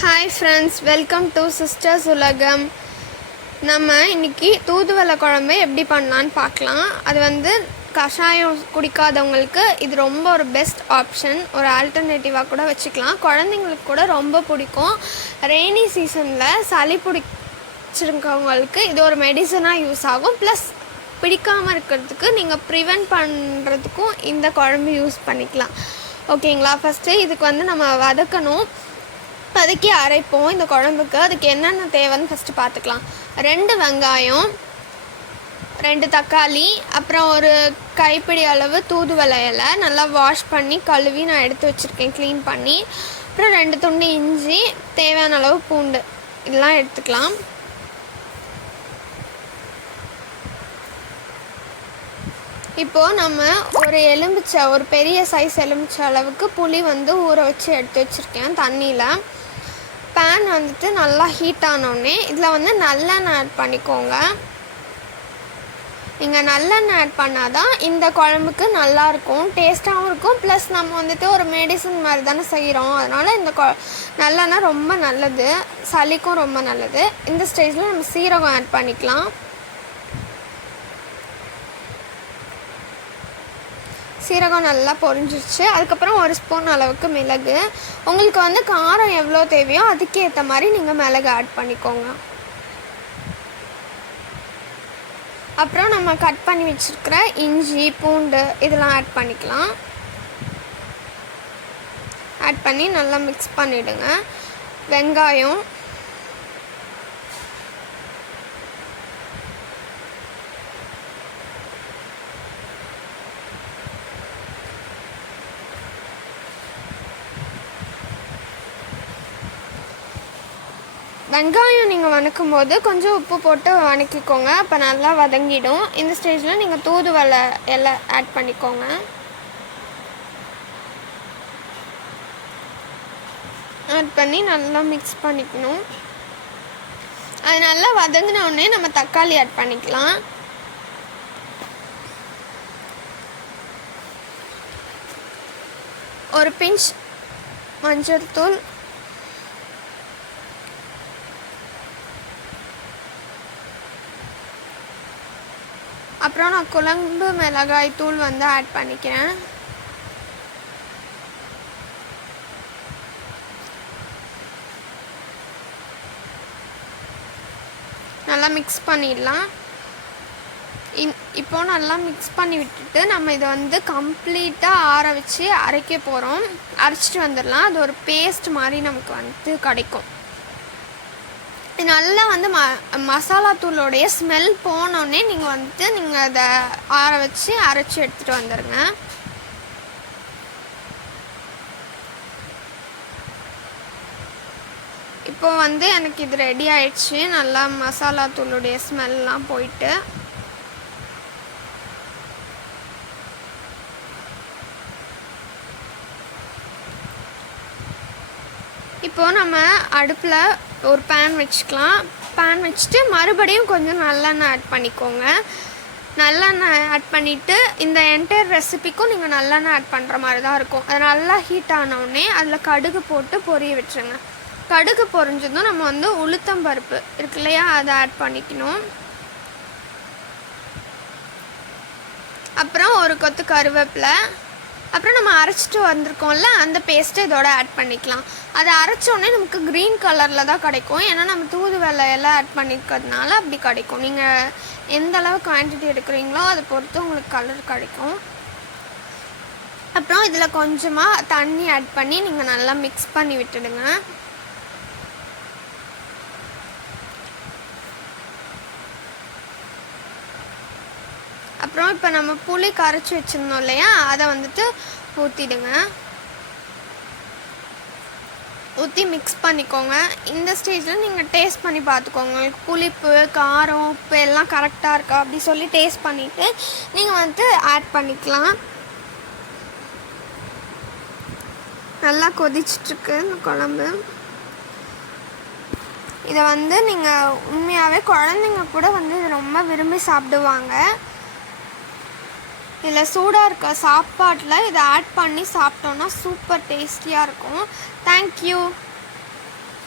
Hi friends welcome to sisters உலகம் நம்ம இன்னைக்கு தூதுவளை குழம்பு எப்படி பண்ணலான்னு பார்க்கலாம். அது வந்து கஷாயம் குடிக்காதவங்களுக்கு இது ரொம்ப ஒரு பெஸ்ட் ஆப்ஷன் ஒரு ஆல்டர்னேட்டிவாக கூட வச்சுக்கலாம். குழந்தைங்களுக்கு கூட ரொம்ப பிடிக்கும். ரெய்னி சீசனில் சளி பிடிச்சிருக்கவங்களுக்கு இது ஒரு மெடிசனாக யூஸ் ஆகும். ப்ளஸ் பிடிக்காமல் இருக்கிறதுக்கு நீங்கள் ப்ரிவென்ட் பண்ணுறதுக்கும் இந்த குழம்பு யூஸ் பண்ணிக்கலாம். ஓகேங்களா ஃபஸ்ட்டு இதுக்கு வந்து நம்ம வதக்கணும். வதக்கி அரைப்போம் இந்த குழம்புக்கு. அதுக்கு என்னென்ன தேவைன்னு ஃபஸ்ட்டு பார்த்துக்கலாம். ரெண்டு வெங்காயம் ரெண்டு தக்காளி அப்புறம் ஒரு கைப்பிடி அளவு தூதுவளை இலை. நல்லா வாஷ் பண்ணி கழுவி நான் எடுத்து வச்சுருக்கேன் க்ளீன் பண்ணி. அப்புறம் ரெண்டு துண்டு இஞ்சி தேவையான அளவு பூண்டு. இதெல்லாம் எடுத்துக்கலாம். இப்போது நம்ம ஒரு எலுமிச்சை ஒரு பெரிய சைஸ் எலுமிச்சை அளவுக்கு புளி வந்து ஊற வச்சு எடுத்து வச்சுருக்கேன் தண்ணியில். பேன் வந்துட்டு நல்லா ஹீட் ஆனோடனே இதில் வந்து நல்லெண்ணெய் ஆட் பண்ணிக்கோங்க. நீங்கள் நல்லெண்ணெய் ஆட் பண்ணால் தான் இந்த குழம்புக்கு நல்லாயிருக்கும் டேஸ்ட்டாகவும் இருக்கும். ப்ளஸ் நம்ம வந்துட்டு ஒரு மெடிசன் மாதிரி தானே செய்கிறோம் அதனால் இந்த கொ நல்லெண்ணெய் ரொம்ப நல்லது. சளிக்கும் ரொம்ப நல்லது. இந்த ஸ்டேஜில் நம்ம சீரகம் ஆட் பண்ணிக்கலாம். சீரகம் நல்லா பொரிஞ்சிருச்சு. அதுக்கப்புறம் ஒரு ஸ்பூன் அளவுக்கு மிளகு. உங்களுக்கு வந்து காரம் எவ்வளோ தேவையோ அதுக்கேற்ற மாதிரி நீங்கள் மிளகு ஆட் பண்ணிக்கோங்க. அப்புறம் நம்ம கட் பண்ணி வச்சுருக்கிற இஞ்சி பூண்டு இதெல்லாம் ஆட் பண்ணிக்கலாம். ஆட் பண்ணி நல்லா மிக்ஸ் பண்ணிவிடுங்க வெங்காயம் வெங்காயம் நீங்கள் வணக்கும் போது கொஞ்சம் உப்பு போட்டு வணக்கிக்கோங்க அப்போ நல்லா வதங்கிடும். இந்த ஸ்டேஜில் நீங்கள் தூதுவலை எல்லாம் ஆட் பண்ணிக்கோங்க. ஆட் பண்ணி நல்லா மிக்ஸ் பண்ணிக்கணும். அது நல்லா வதங்கினோடனே நம்ம தக்காளி ஆட் பண்ணிக்கலாம். ஒரு பிஞ்ச் மஞ்சள் தூள் அப்புறம் நான் குழம்பு மிளகாய் தூள் வந்து ஆட் பண்ணிக்கிறேன். நல்லா மிக்ஸ் பண்ணிடலாம். இன் இப்போ நல்லா மிக்ஸ் பண்ணி விட்டுட்டு நம்ம இதை வந்து கம்ப்ளீட்டாக ஆற வச்சு அரைக்க போகிறோம் அரைச்சிட்டு வந்துடலாம். அது ஒரு பேஸ்ட் மாதிரி நமக்கு வந்து கிடைக்கும். இது நல்லா வந்து ம மசாலா தூளோடைய ஸ்மெல் போனோடனே நீங்கள் வந்துட்டு நீங்கள் அதை ஆற வச்சு அரைச்சி எடுத்துகிட்டு வந்துடுங்க இப்போ வந்து எனக்கு இது ரெடி ஆயிடுச்சு. நல்லா மசாலா தூளுடைய ஸ்மெல்லாம் போயிட்டு. இப்போது நம்ம அடுப்பில் ஒரு பேன் வச்சுக்கலாம். பேன் வச்சுட்டு மறுபடியும் கொஞ்சம் நல்லெண்ணெய் ஆட் பண்ணிக்கோங்க. நல்லெண்ணெய் ஆட் பண்ணிவிட்டு இந்த என்டையர் ரெசிபிக்கும் நீங்கள் நல்லெண்ணெய் ஆட் பண்ணுற மாதிரி தான் இருக்கும். அது நல்லா ஹீட் ஆனவுடனே அதில் கடுகு போட்டு பொரிய விட்டுருங்க கடுகு பொரிஞ்சதும் நம்ம வந்து உளுத்தம் பருப்பு இருக்கு இல்லையா அதை ஆட் பண்ணிக்கணும். அப்புறம் ஒரு கொத்து கருவேப்பிலை அப்புறம் நம்ம அரைச்சிட்டு வந்திருக்கோம்ல அந்த பேஸ்ட்டு இதோட ஆட் பண்ணிக்கலாம். அதை அரைச்சோடனே நமக்கு க்ரீன் கலரில் தான் கிடைக்கும். ஏன்னா நம்ம தூதுவளை எல்லாம் ஆட் பண்ணிக்கிறதுனால அப்படி கிடைக்கும். நீங்கள் எந்த அளவு குவான்டிட்டி எடுக்கிறீங்களோ அதை பொறுத்து உங்களுக்கு கலர் கிடைக்கும். அப்புறம் இதில் கொஞ்சமாக தண்ணி ஆட் பண்ணி நீங்கள் நல்லா மிக்ஸ் பண்ணி விட்டுடுங்க. அப்புறம் இப்போ நம்ம புளி கரைச்சி வச்சுருந்தோம் இல்லையா? அதை வந்துட்டு ஊற்றிடுங்க ஊற்றி மிக்ஸ் பண்ணிக்கோங்க. இந்த ஸ்டேஜில் நீங்கள் டேஸ்ட் பண்ணி பார்த்துக்கோங்க உங்களுக்கு புளிப்பு காரம் உப்பு எல்லாம் கரெக்டாக இருக்கா? அப்படி சொல்லி டேஸ்ட் பண்ணிவிட்டு நீங்கள் வந்துட்டு ஆட் பண்ணிக்கலாம். நல்லா கொதிச்சிட்ருக்கு இந்த குழம்பு. இதை வந்து நீங்கள் உண்மையாகவே குழந்தைங்க கூட வந்து இது ரொம்ப விரும்பி சாப்பிடுவாங்க. இதில் சூடாக இருக்க சாப்பாட்டில் இதை ஆட் பண்ணி சாப்பிட்டோன்னா சூப்பர் டேஸ்டியாக இருக்கும். தேங்க்யூ